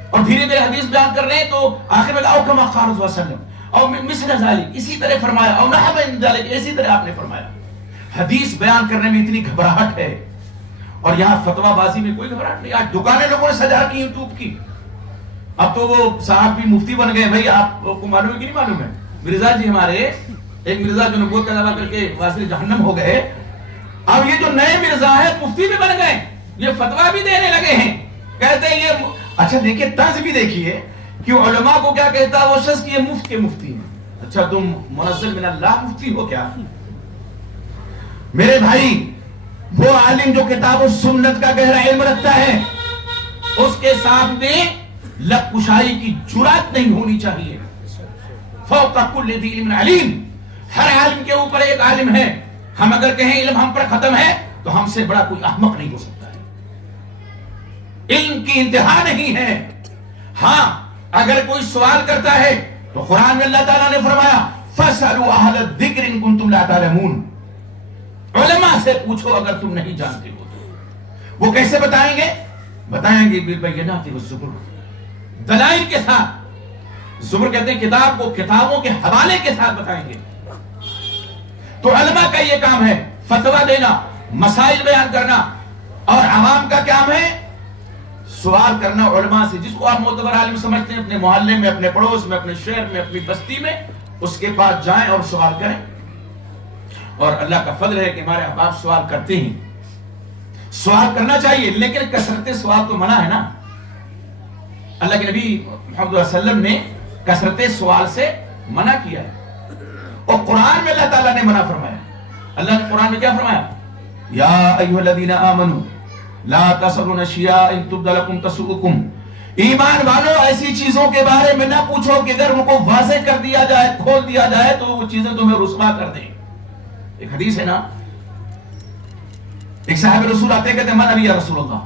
اور دھیرے دھیرے حدیث بیان کر رہے ہیں، تو آخر میں او کما قال صلی اللہ علیہ وسلم او مثل ذالک، اسی طرح فرمایا، او نحو من ذالک، اسی طرح آپ نے فرمایا۔ حدیث بیان کرنے میں اتنی گھبراہٹ ہے، اور یہاں فتوی بازی میں کوئی گھبراہٹ نہیں۔ آج دکانیں لوگوں نے سجا کی یوٹیوب کی، اب تو وہ صاحب بھی مفتی بن گئے۔ بھائی آپ کو معلوم ہے کہ نہیں معلوم ہے؟ مرزا جی ہمارے، ایک مرزا جو نبوت کا دعویٰ کر کے واصل جہنم ہو گئے، اب یہ جو نئے مرزا ہے مفتی بھی بن گئے، یہ فتویٰ بھی دینے لگے ہیں، کہتے ہیں یہ اچھا دیکھیے طرز بھی دیکھیے کہ علماء کو کیا کہتا ہے وہ شخص کہ یہ مفت کے مفتی ہیں۔ اچھا تم منزل من اللہ مفتی ہو کیا؟ میرے بھائی وہ عالم جو کتاب و سنت کا گہرا علم رکھتا ہے اس کے سامنے لب کشائی کی جرات نہیں ہونی چاہیے۔ فوق کل ذی علم علیم، ہر عالم کے اوپر ایک عالم ہے، ہم اگر کہیں علم ہم پر ختم ہے تو ہم سے بڑا کوئی احمق نہیں ہو سکتا ہے، علم کی انتہا نہیں ہے۔ ہاں اگر کوئی سوال کرتا ہے تو قرآن میں اللہ تعالیٰ نے فرمایا فَاسْأَلُوا أَهْلَ الذِّكْرِ إِن كُنتُمْ لَا تَعْلَمُونَ، علماء سے پوچھو اگر تم نہیں جانتے ہو تو۔ وہ کیسے بتائیں گے؟ بتائیں گے بالبینات والزبر، دلائل کے ساتھ۔ زبر کہتے ہیں کتاب کو، کتابوں کے حوالے کے ساتھ بتائیں گے۔ تو علماء کا یہ کام ہے فتویٰ دینا، مسائل بیان کرنا، اور عوام کا کام ہے سوال کرنا علماء سے۔ جس کو آپ معتبر عالم سمجھتے ہیں اپنے محلے میں، اپنے پڑوس میں، اپنے شہر میں، اپنی بستی میں، اس کے پاس جائیں اور سوال کریں۔ اور اللہ کا فضل ہے کہ ہمارے احباب سوال کرتے ہیں، سوال کرنا چاہیے، لیکن کثرت سوال تو منع ہے نا۔ اللہ کے نبی محمد صلی اللہ علیہ وسلم نے کثرت سوال سے منع کیا ہے، اور قرآن میں اللہ تعالیٰ نے منع فرمایا۔ اللہ نے قرآن میں کیا فرمایا؟ یا ایھا الذین آمنوا لا تسألوا اشیاء ان تبد لکم تسؤکم، ایمان والو ایسی چیزوں کے بارے میں نہ پوچھو کہ اگر ان کو واضح کر دیا جائے، کھول دیا جائے تو وہ چیزیں تمہیں رسوا کر دیں۔ ایک حدیث ہے نا، ایک صاحب رسول آتے کہتے ہیں من ابی یا رسول اللہ،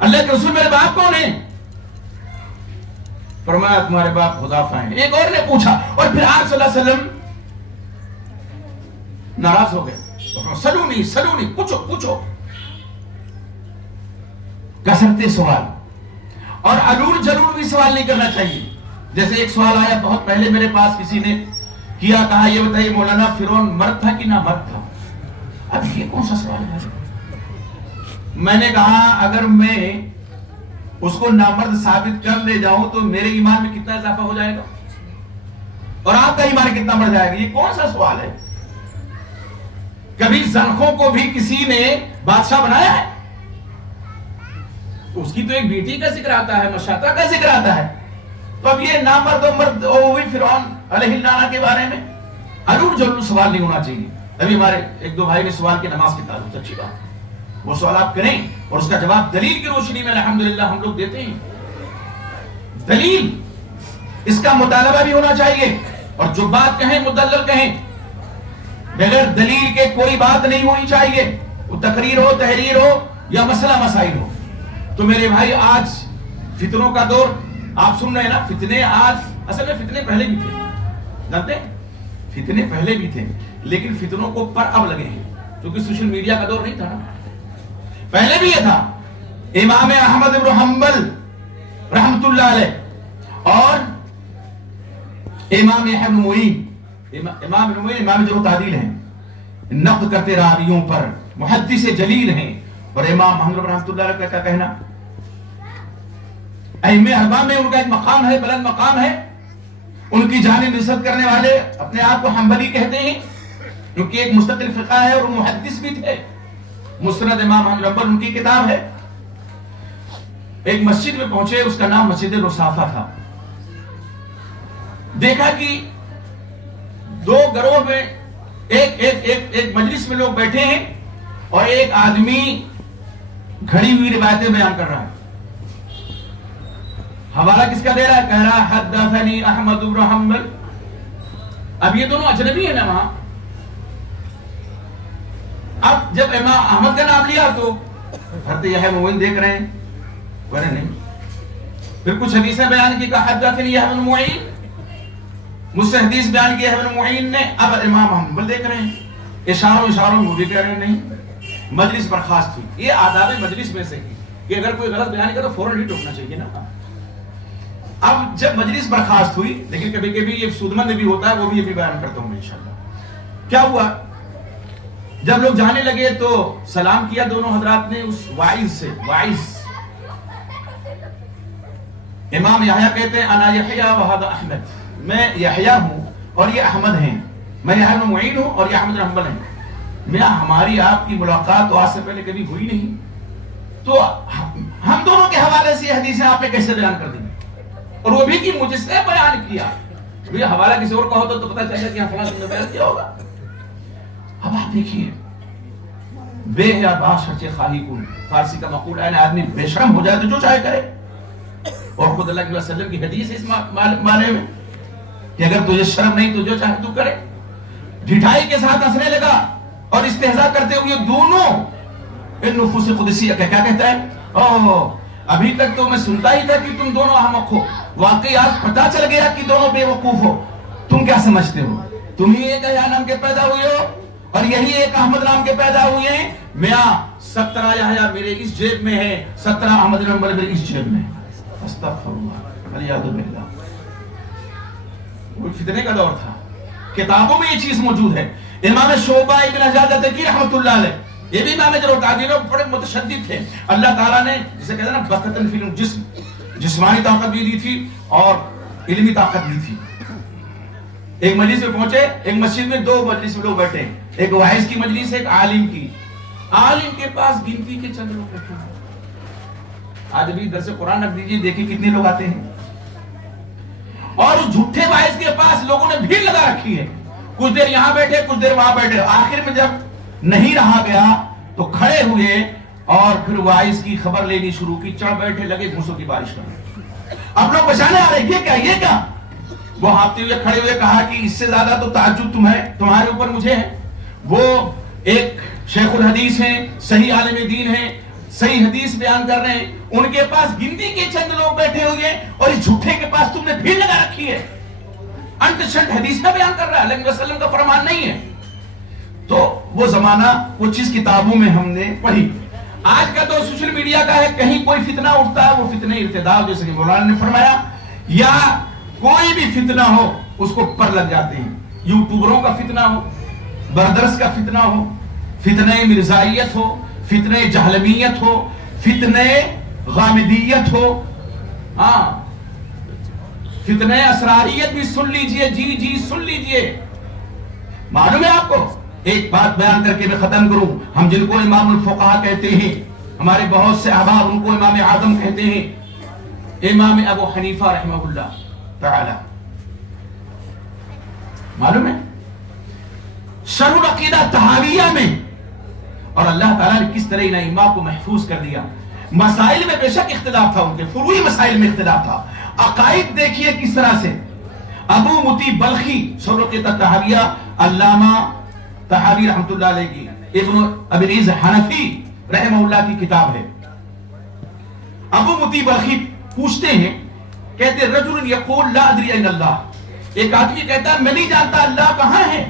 اللہ کے رسول میرے باپ کون ہیں؟ فرمایا تمہارے باپ حذیفہ ہیں۔ ایک اور نے پوچھا، اور پھر آپ صلی اللہ علیہ وسلم ناراض ہو گئے، سلونی سلونی، پوچھو پوچھو۔ کثرت سوال، اور علور جلور بھی سوال نہیں کرنا چاہیے۔ جیسے ایک سوال آیا بہت پہلے میرے پاس، کسی نے کیا، کہا یہ بتائیے مولانا فرعون مرد تھا کہ نہ مرد تھا؟ اب یہ کون سا سوال ہے؟ میں نے کہا اگر میں اس کو نامرد ثابت کر لے جاؤں تو میرے ایمان میں کتنا اضافہ ہو جائے گا اور آپ کا ایمان کتنا بڑھ جائے گا؟ یہ کون سا سوال ہے؟ کبھی زنخوں کو بھی کسی نے بادشاہ بنایا ہے؟ اس کی تو ایک بیٹی کا ذکر آتا ہے، مشاطہ کا ذکر آتا ہے، تو اب یہ نامرد و مرد وہ بھی فرعون علیہ اللعنہ کے بارے میں علور جلور سوال نہیں ہونا چاہیے۔ ابھی ہمارے ایک دو بھائی نے سوال کی نماز کے تعلق، اچھی بات، وہ سوال آپ کریں اور اس کا جواب دلیل کی روشنی میں الحمدللہ ہم لوگ دیتے ہیں۔ دلیل، اس کا مطالبہ بھی ہونا چاہیے، اور جو بات کہیں مدلل کہیں، بغیر دلیل کے کوئی بات نہیں ہونی چاہیے، وہ تقریر ہو، تحریر ہو یا مسئلہ مسائل ہو۔ تو میرے بھائی آج فتنوں کا دور آپ سن رہے ہیں نا، فتنے آج، اصل میں فتنے پہلے بھی تھے، جانتے ہیں فتنے پہلے بھی تھے، لیکن فتنوں کو پر اب لگے ہیں کیونکہ سوشل میڈیا کا دور نہیں تھا نا، پہلے بھی یہ تھا۔ امام احمد بن حنبل رحمت اللہ علیہ اور امام ابن معین، امام ابن معین امام جرح و تعدیل ہیں، نقد کرتے راویوں پر، محدث جلیل ہیں، اور امام محمد رحمت اللہ علیہ کا کہنا، ائمہ اربعہ میں ان کا ایک مقام ہے، بلند مقام ہے، ان کی جانب نسبت کرنے والے اپنے آپ کو حنبلی کہتے ہیں کیونکہ ایک مستقل فقہ ہے اور وہ محدث بھی تھے۔ مسند امام احمد رحمۃ ان کی کتاب ہے۔ ایک مسجد میں پہنچے، اس کا نام مسجد رصافہ تھا۔ دیکھا کہ دو گروہ میں ایک مجلس میں لوگ بیٹھے ہیں، اور ایک آدمی گھڑی ہوئی روایتیں بیان کر رہا ہے. حوالہ کس کا دے رہا ہے؟ کہہ رہا ہے حدثنی احمد بن حنبل. اب یہ دونوں اجنبی ہیں نا وہاں. اب جب امام احمد کا نام لیا تو حضرت یحییٰ بن معین دیکھ رہے ہیں ورنہ نہیں. پھر کچھ حدیثیں بیان کی کہ حدثنی یحییٰ بن معین، مجھ سے حدیث بیان کی یحییٰ بن معین نے. اب امام حنبل دیکھ رہے ہیں، اشاروں وہ بھی کہہ رہے ہیں نہیں. مجلس برخاست ہوئی. یہ آداب مجلس میں سے ہے کہ اگر کوئی غلط بیان کرے تو فوراً ہی ٹوکنا چاہیے نا. اب جب مجلس برخاست ہوئی، لیکن کبھی کبھی یہ سودمند بھی ہوتا ہے، وہ بھی یہ بھی بیان کرتا ہوں انشاءاللہ. کیا ہوا؟ جب لوگ جانے لگے تو سلام کیا دونوں حضرات نے اس واعظ سے. واعظ امام یحییٰ کہتے ہیں انا یحییٰ وہذا احمد، میں یحییٰ ہوں اور یہ احمد ہیں. میں یحییٰ بن معین ہوں اور یہ احمد بن حنبل ہیں. میں ہماری آپ کی ملاقات تو آج سے پہلے کبھی ہوئی نہیں، تو ہم دونوں کے حوالے سے یہ حدیثیں آپ نے کیسے بیان کر دی؟ اور وہ بھی کہ مجھ سے بیان کیا. یہ حوالہ کسی اور کا ہوتا تو پتہ چلے کہ فلاں نے بیان کیا ہوگا. اب آپ دیکھیے، بے حیا باش ہرچے خواہی کن، فارسی کا مقولہ ہے نا، آدمی بے شرم ہو جائے تو جو چاہے کرے. اور خود اللہ علیہ وسلم کی حدیث ہے اس معنی میں کہ اگر تجھے شرم نہیں تو جو چاہے تو کرے. ڈھٹائی کے ساتھ ہنسنے لگا اور استہزاء کرتے ہوئے دونوں ان نفوس قدسیہ کا کیا کہتا ہے؟ اوہ ابھی تک تو میں سنتا ہی تھا کہ تم دونوں احمق ہو، واقعی آج پتا چل گیا کہ دونوں بے وقوف ہو. تم کیا سمجھتے ہو؟ تم ہی ایک یحییٰ نام کے پیدا ہوئے ہو اور یہی ایک احمد نام کے پیدا ہوئے ہیں. میاں 17 یحییٰ میرے اس جیب میں ہے، 17 احمد بن حنبل میرے اس جیب میں. استغفر اللہ، والعیاذ باللہ. کوئی فتنے کا دور تھا. کتابوں میں یہ چیز موجود ہے. امام شعبہ ابن حجاج التکی رحمۃ اللہ علیہ، یہ بھی امام جرح و تعدیل بڑے متشدد تھے. اللہ تعالیٰ نے جسے کہتے ہیں نا بسطۃ فی الجسم، جسمانی طاقت بھی دی تھی اور علمی طاقت بھی تھی. ایک مجلس میں پہنچے، ایک مسجد میں 2 مجلس میں لوگ بیٹھے ہیں، ایک واعظ کی مجلس ہے، ایک عالم کی. عالم کے پاس گنتی کے چند لوگ بیٹھے ہیں. آج بھی درس قرآن رکھ دیجیے، دیکھیں کتنے لوگ آتے ہیں. اور اس جھوٹے واعظ کے پاس لوگوں نے بھیڑ لگا رکھی ہے. کچھ دیر یہاں بیٹھے، کچھ دیر وہاں بیٹھے. آخر میں جب نہیں رہا گیا تو کھڑے ہوئے اور پھر واعظ کی خبر لینی شروع کی. چڑھ بیٹھے لگے گھوسوں کی بارش کرنے. اب لوگ بچانے آ رہے، یہ کیا یہ کیا؟ وہ ہانپتے ہوئے کھڑے ہوئے کہا کہ اس سے زیادہ تو تعجب تمہارے اوپر مجھے ہے. وہ ایک شیخ الحدیث ہیں، صحیح عالم دین ہیں، صحیح حدیث بیان کر رہے ہیں. ان کے پاس گنتی کے چند لوگ بیٹھے ہوئے اور اس جھوٹے کے پاس تم نے بھیڑ لگا رکھی ہے. انٹ شنٹ حدیث کا بیان کر رہا ہے، علیہ وسلم کا فرمان نہیں ہے. تو وہ زمانہ وہ چیز کتابوں میں ہم نے پڑھی. آج کا تو سوشل میڈیا کا ہے، کہیں کوئی فتنہ اٹھتا ہے وہ فتنہ ارتداد، جیسے کہ مولانا نے فرمایا، یا کوئی بھی فتنہ ہو اس کو پر لگ جاتے ہیں. یوٹیوبروں کا فتنہ ہو، بردرس کا فتنہ ہو، فتنہ مرزائیت ہو، فتنہ جہلمیت ہو، فتنہ غامدیت ہو، ہاں فتنہ اسراریت بھی سن لیجئے. جی سن لیجئے. معلوم ہے آپ کو، ایک بات بیان کر کے میں ختم کروں. ہم جن کو امام الفقہاء کہتے ہیں، ہمارے بہت سے احباب ان کو امام اعظم کہتے ہیں. امام ابو حنیفہ رحمہ اللہ تعالی، معلوم ہے شرح العقیدہ طحاویہ میں، اور اللہ تعالیٰ نے کس طرح ان ائمہ کو محفوظ کر دیا. مسائل میں بے شک اختلاف تھا، ان کے فروعی مسائل میں اختلاف تھا. عقائد دیکھیے کس طرح سے. ابو مطیع بلخی شرح العقیدہ طحاویہ، علامہ طحاوی رحمۃ اللہ علیہ کی، ابن ابی العز حنفی رحمہ اللہ کی کتاب ہے. ابو مطیع بلخی پوچھتے ہیں، کہتے رجل یقول لا ادری این اللہ، ایک آدمی کہتا ہے میں نہیں جانتا اللہ کہاں ہے.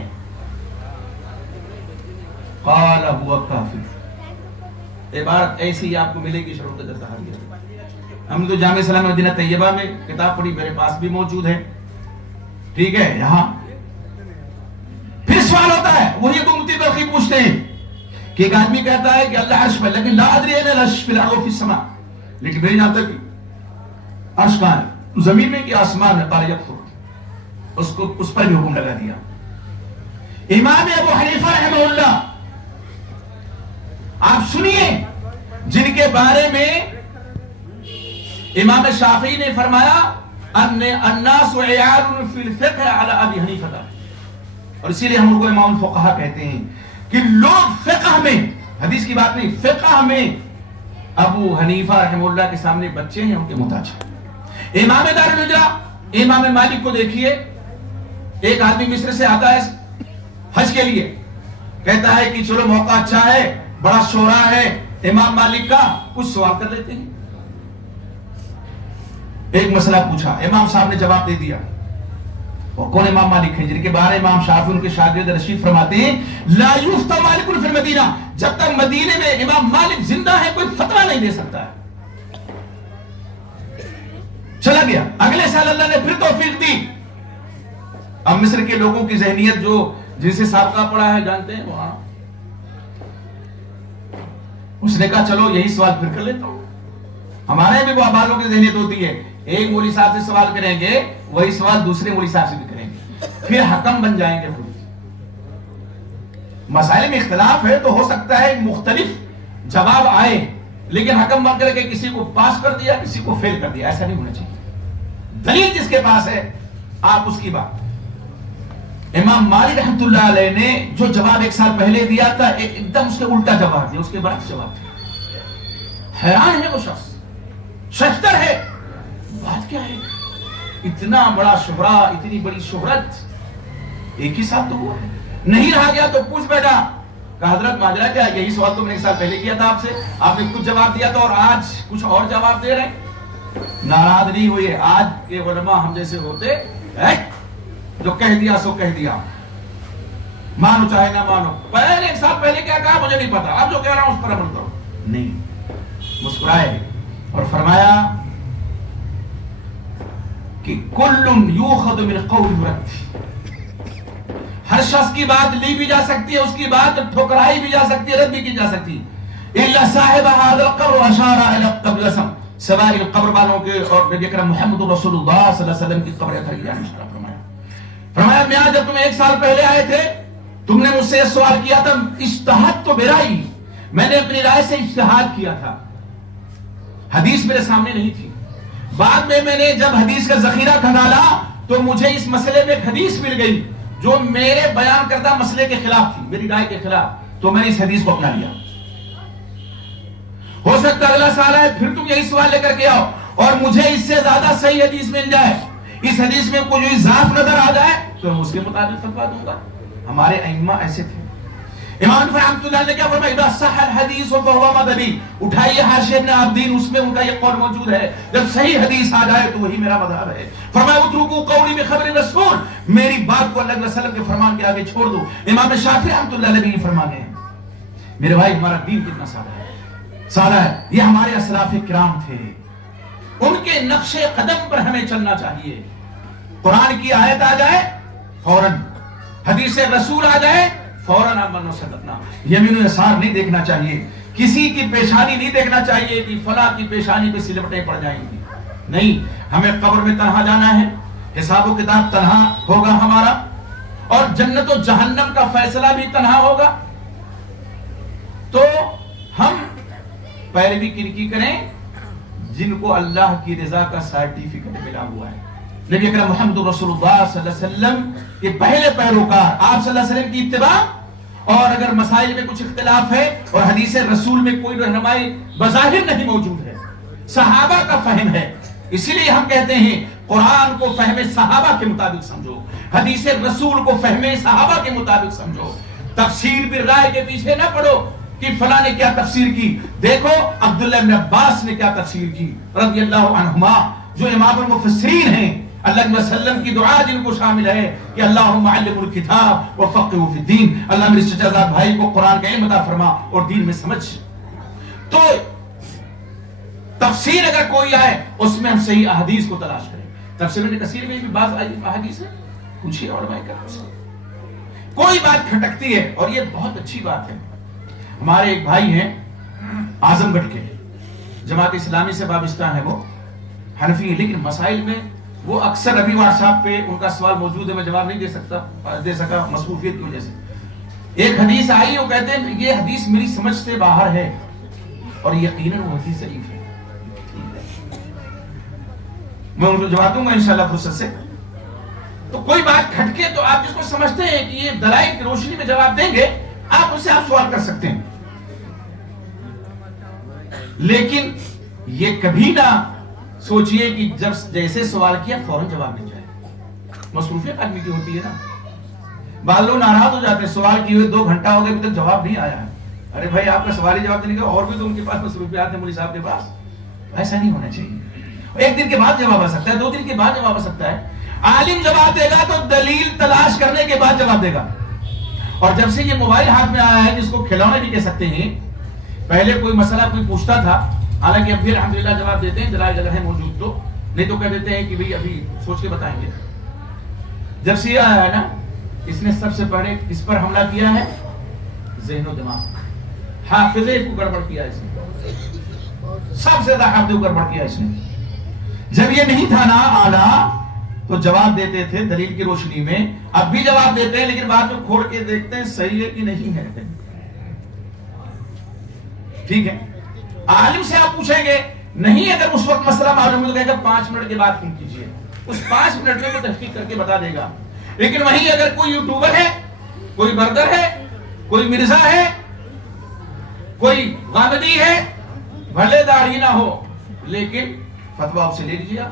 قال هو کافر. عبارت ایسی آپ کو ملے گی شرح العقیدہ طحاویہ. ہم تو جامع اسلامیہ مدینہ طیبہ میں کتاب پڑھی، میرے پاس بھی موجود ہے. ٹھیک ہے. یہاں پھر سوال ہوتا ہے، وہی ابو مطیع بلخی پوچھتے ہیں کہ ایک آدمی کہتا ہے کہ اللہ عرش پر، لیکن لا ادری این العرش فی الارض و فی السماء، لیکن میں نہیں جانتا کہ عرش کہاں ہے، زمین میں کہ آسمان میں. قال یکفر، اس پر بھی حکم لگا دیا. امام ابو حنیفہ رحمہ اللہ، آپ سنیے، جن کے بارے میں امام شافعی نے فرمایا الناس عیال فی الفقہ علی ابی حنیفہ، اور اسی لیے ہم لوگ امام الفقہاء کہتے ہیں کہ لوگ فقہ میں، حدیث کی بات نہیں، فقہ میں ابو حنیفہ رحمہ اللہ کے سامنے بچے ہیں ان کے محتاج. امام دار الہجرہ امام مالک کو دیکھیے, ایک آدمی مصر سے آتا ہے حج کے لیے, کہتا ہے کہ چلو موقع اچھا ہے, بڑا شورا ہے امام مالک کا, کچھ سوال کر لیتے ہیں. ایک مسئلہ پوچھا, امام صاحب نے جواب دے دیا. اور کون امام مالک ہیں جن کے بارے امام شافعی ان کے شاگرد رشید فرماتے ہیں لا یفتیٰ مالک فی المدینہ, جب تک مدینے میں امام مالک زندہ ہے کوئی فتویٰ نہیں دے سکتا ہے. چلا گیا, اگلے سال اللہ نے پھر توفیق دی. اب مصر کے لوگوں کی ذہنیت جو جن سے سابقہ پڑا ہے جانتے ہیں وہاں, اس نے کہا چلو یہی سوال پھر کر لیتا ہوں. ہمارے بھی وہ آبادوں کی ذہنیت ہوتی ہے, ایک مولوی صاحب سے سوال کریں گے وہی سوال دوسرے مولوی صاحب سے بھی کریں گے, پھر حکم بن جائیں گے. مسائل میں اختلاف ہے تو ہو سکتا ہے مختلف جواب آئے, لیکن حکم بن کر کے کسی کو پاس کر دیا کسی کو فیل کر دیا, ایسا نہیں ہونا چاہیے. دلیل جس کے پاس ہے آپ اس کی بات. امام مالک رحمۃ اللہ علیہ نے جو جواب ایک سال پہلے دیا تھا ایک دم اس کے الٹا جواب دیا, اس کے برعکس جواب دیا. حیران ہے وہ شخص, ششتر ہے. بات کیا ہے, اتنا بڑا شہرا, اتنی بڑی شہرت ایک ہی سال تو ہوا ہے. نہیں رہا گیا تو پوچھ بیٹھا, کہا حضرت ماجرا کیا, یہی سوال تو میں نے ایک سال پہلے کیا تھا آپ سے, آپ نے کچھ جواب دیا تھا اور آج کچھ اور جواب دے رہے ہیں. ناراض نہیں ہوئے, آج کے علماء ہم جیسے ہوتے جو کہہ دیا سو کہہ دیا, مانو چاہے نہ مانو. پہلے ایک سال پہلے کیا کہا مجھے نہیں پتا, اب جو کہہ رہا ہوں اس پر عمل کرو. نہیں, مسکرائے اور فرمایا کہ کل یوخذ من قول رد, ہر شخص کی بات لی بھی جا سکتی ہے, اس کی بات ٹھکرائی بھی جا سکتی ہے, رد بھی کی جا سکتی ہے. الا صاحب هذا القبر اشار الى القبر الاسم, سوائے قبر والوں کے اور نبی اکرم محمد رسول اللہ صلی اللہ علیہ وسلم کی قبر پر اشارہ فرمایا. فرمایا میں جب تم ایک سال پہلے آئے تھے تم نے مجھ سے سوال کیا تھا, اجتہاد تو برائی, میں نے اپنی رائے سے اجتہاد کیا تھا, حدیث میرے سامنے نہیں تھی. بعد میں نے جب حدیث کا ذخیرہ کھنگالا تو مجھے اس مسئلے میں ایک حدیث مل گئی جو میرے بیان کردہ مسئلے کے خلاف تھی, میری رائے کے خلاف, تو میں نے اس حدیث کو اپنا لیا. ہو سکتا ہے اگلا سال ہے پھر تم یہی سوال لے کر کے آؤ اور مجھے اس سے زیادہ صحیح حدیث مل جائے, اس حدیث میں کوئی اضافہ نظر آ جائے تو میں اس کے مطابق فتویٰ دوں گا. ہمارے ائمہ ایسے تھے. امام رحمۃ اللہ نے کیا فرمایا, اذا صح الحدیث فهو مذهبی, اٹھائیے حاشیہ ابن عابدین, اس میں ان کا یہ قول موجود ہے, جب صحیح حدیث آ جائے تو وہی میرا مذہب ہے. فرمایا اترکوا قولی بخبر رسول, میری بات کو اللہ کے رسول کے فرمان کے آگے چھوڑ دو. امام شافعی رحمۃ اللہ علیہ بھی فرمانے ہیں. میرے بھائی ہمارا دین کتنا سادہ ہے, سادہ ہے. یہ ہمارے اسلاف کرام تھے, ان کے نقش قدم پر ہمیں چلنا چاہیے. قرآن کی آیت آ جائے فوراً, حدیث رسول آ جائے فوراً امن و صدقنا, یمین و یسار نہیں دیکھنا چاہیے, کسی کی پیشانی نہیں دیکھنا چاہیے کہ فلاں کی پیشانی پہ سلوٹیں پڑ جائیں گی. نہیں, ہمیں قبر میں تنہا جانا ہے, حساب و کتاب تنہا ہوگا ہمارا, اور جنت و جہنم کا فیصلہ بھی تنہا ہوگا. تو ہم پیروی کن کی کریں جن کو اللہ کی رضا کا سرٹیفکیٹ ملا ہوا ہے. نبی اکرم محمد رسول اللہ صلی اللہ علیہ وسلم کے پہلے پیروکار, آپ صلی اللہ علیہ وسلم کی اتباع, اور اگر مسائل میں کچھ اختلاف ہے اور حدیث رسول میں کوئی رہنمائی بظاہر نہیں موجود ہے, صحابہ کا فہم ہے, اسی لیے ہم کہتے ہیں قرآن کو فہم صحابہ کے مطابق سمجھو, حدیث رسول کو فہم صحابہ کے مطابق سمجھو. تفسیر بھی رائے کے پیچھے نہ پڑو کہ فلاں نے کیا تفسیر کی. دیکھو عبداللہ بن عباس نے کیا تفسیر کی رضی اللہ عنہما, جو امام المفسرین ہیں, اللہ علیہ وسلم کی دعا جن کو شامل ہے کہ اللہم علم الکتاب وفقہ فی الدین, اللہ میرے چچا بھائی کو قرآن کا علم عطا فرما اور دین میں سمجھ. تو تفسیر اگر کوئی آئے اس میں ہم صحیح احادیث کو تلاش کریں. تفسیر ابن کثیر میں بھی بعض احادیث ہیں, پوچھیے علماء کرام سے. کوئی بات کھٹکتی ہے اور یہ بہت اچھی بات ہے. ہمارے ایک بھائی ہیں اعظم گڑھ کے, جماعت اسلامی سے وابستہ ہیں, وہ حنفی ہیں, لیکن مسائل میں وہ اکثر ابھی واٹس ایپ پہ ان کا سوال موجود ہے, میں جواب نہیں دے سکا مصروفیت کی وجہ سے. ایک حدیث آئی, وہ کہتے ہیں یہ حدیث میری سمجھ سے باہر ہے اور یقیناً وہ حدیث ضعیف ہے. میں ان کو جواب دوں گا انشاءاللہ فرصت سے. تو کوئی بات کھٹکے تو آپ جس کو سمجھتے ہیں کہ یہ دلائل کی روشنی میں جواب دیں گے, آپ اس سے آپ سوال کر سکتے ہیں. لیکن یہ کبھی نہ سوچئے کہ جب جیسے سوال کیا فوراً جواب مل جائے. مصروفیت آدمی کی ہوتی ہے نا. بعض لوگ ناراض ہو جاتے ہیں, سوال کیے ہوئے 2 گھنٹہ ہو گئے ابھی تک جواب نہیں آیا ہے. ارے بھائی آپ کا سوال ہی جواب دینے کا, اور بھی تو ان کے پاس مصروفیات ہیں مولوی صاحب کے پاس. ایسا نہیں ہونا چاہیے. ایک دن کے بعد جواب آ سکتا ہے, 2 دن کے بعد جواب آ سکتا ہے. عالم جواب دے گا تو دلیل تلاش کرنے کے بعد جواب دے گا. اور جب سے یہ موبائل ہاتھ میں آیا ہے جس کو کھلونے بھی کہہ سکتے ہیں, پہلے کوئی مسئلہ کوئی پوچھتا تھا, حالانکہ اب بھی الحمدللہ جواب دیتے ہیں دلائل اگر ہیں موجود تو, نہیں تو کہہ دیتے ہیں کہ بھئی ابھی سوچ کے بتائیں گے. جب سے یہ آیا ہے نا, اس نے سب سے پہلے اس پر حملہ کیا ہے, ذہن و دماغ, حافظے کو گڑبڑ کیا اس نے, سب سے زیادہ حافظے کو گڑبڑ کیا اس نے. جب یہ نہیں تھا نا آلہ تو جواب دیتے تھے دلیل کی روشنی میں, اب بھی جواب دیتے ہیں لیکن بعد میں کھوڑ کے دیکھتے ہیں صحیح ہے کہ نہیں ہے. ٹھیک ہے, عالم سے آپ پوچھیں گے نہیں, اگر اس وقت مسئلہ معلوم ہو تو کہے گا 5 منٹ کے بعد فون کیجئے, اس 5 منٹ میں وہ تحقیق کر کے بتا دے گا. لیکن وہیں اگر کوئی یوٹیوبر ہے, کوئی برگر ہے, کوئی مرزا ہے, کوئی غامدی ہے, بھلے داڑھی نہ ہو لیکن فتویٰ آپ سے لے لیجیے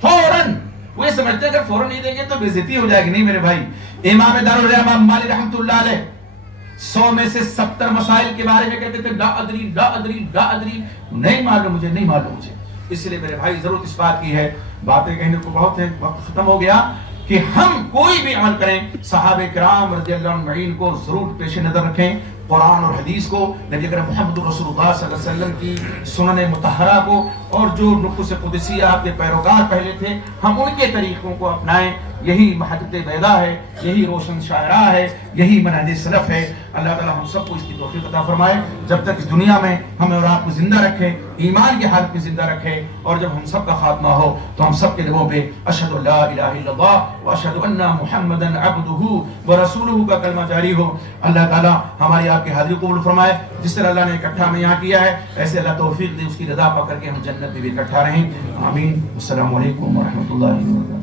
فوراً. وہ یہ سمجھتے ہیں اگر فوراً نہیں دیں گے تو بے عزتی ہو جائے گی. نہیں میرے بھائی, امام دارالحکمہ مالک رحمۃ اللہ علیہ 100 میں سے 70 مسائل کے بارے میں کہتے تھے لا ادری لا ادری لا ادری, نہیں معلوم مجھے, نہیں معلوم مجھے. اس لیے میرے بھائی ضرورت اس بات کی ہے, باتیں کہنے کو بہت ہے, وقت ختم ہو گیا, کہ ہم کوئی بھی عمل کریں صحابہ کرام رضی اللہ عنہ معین کو ضرور پیش نظر رکھیں, قرآن اور حدیث کو, نبی اکرم محمد رسول اللہ صلی اللہ علیہ وسلم کی سنن مطہرہ کو, اور جو نقوص قدسیہ آپ کے پیروکار پہلے تھے ہم ان کے طریقوں کو اپنائیں. یہی محجت بیضاء ہے, یہی روشن شاعراء ہے, یہی منہج سلف ہے. اللہ تعالی ہم سب کو اس کی توفیق عطا فرمائے, جب تک اس دنیا میں ہمیں اور آپ کو زندہ رکھے, ایمان کی حالت میں زندہ رکھے, اور جب ہم سب کا خاتمہ ہو تو ہم سب کے لبوں پہ اشہد ان لا الہ الا اللہ واشہد ان محمدا عبدہ ورسولہ کا کلمہ جاری ہو. اللہ تعالی ہماری آپ کی حاضری قبول فرمائے. جس طرح اللہ نے اکٹھا ہمیں یہاں کیا ہے, ایسے اللہ توفیق دے اس کی رضا پا کر کے ہم جنت میں بھی اکٹھا رہیں. آمین. السلام علیکم ورحمۃ اللہ وبرکاتہ.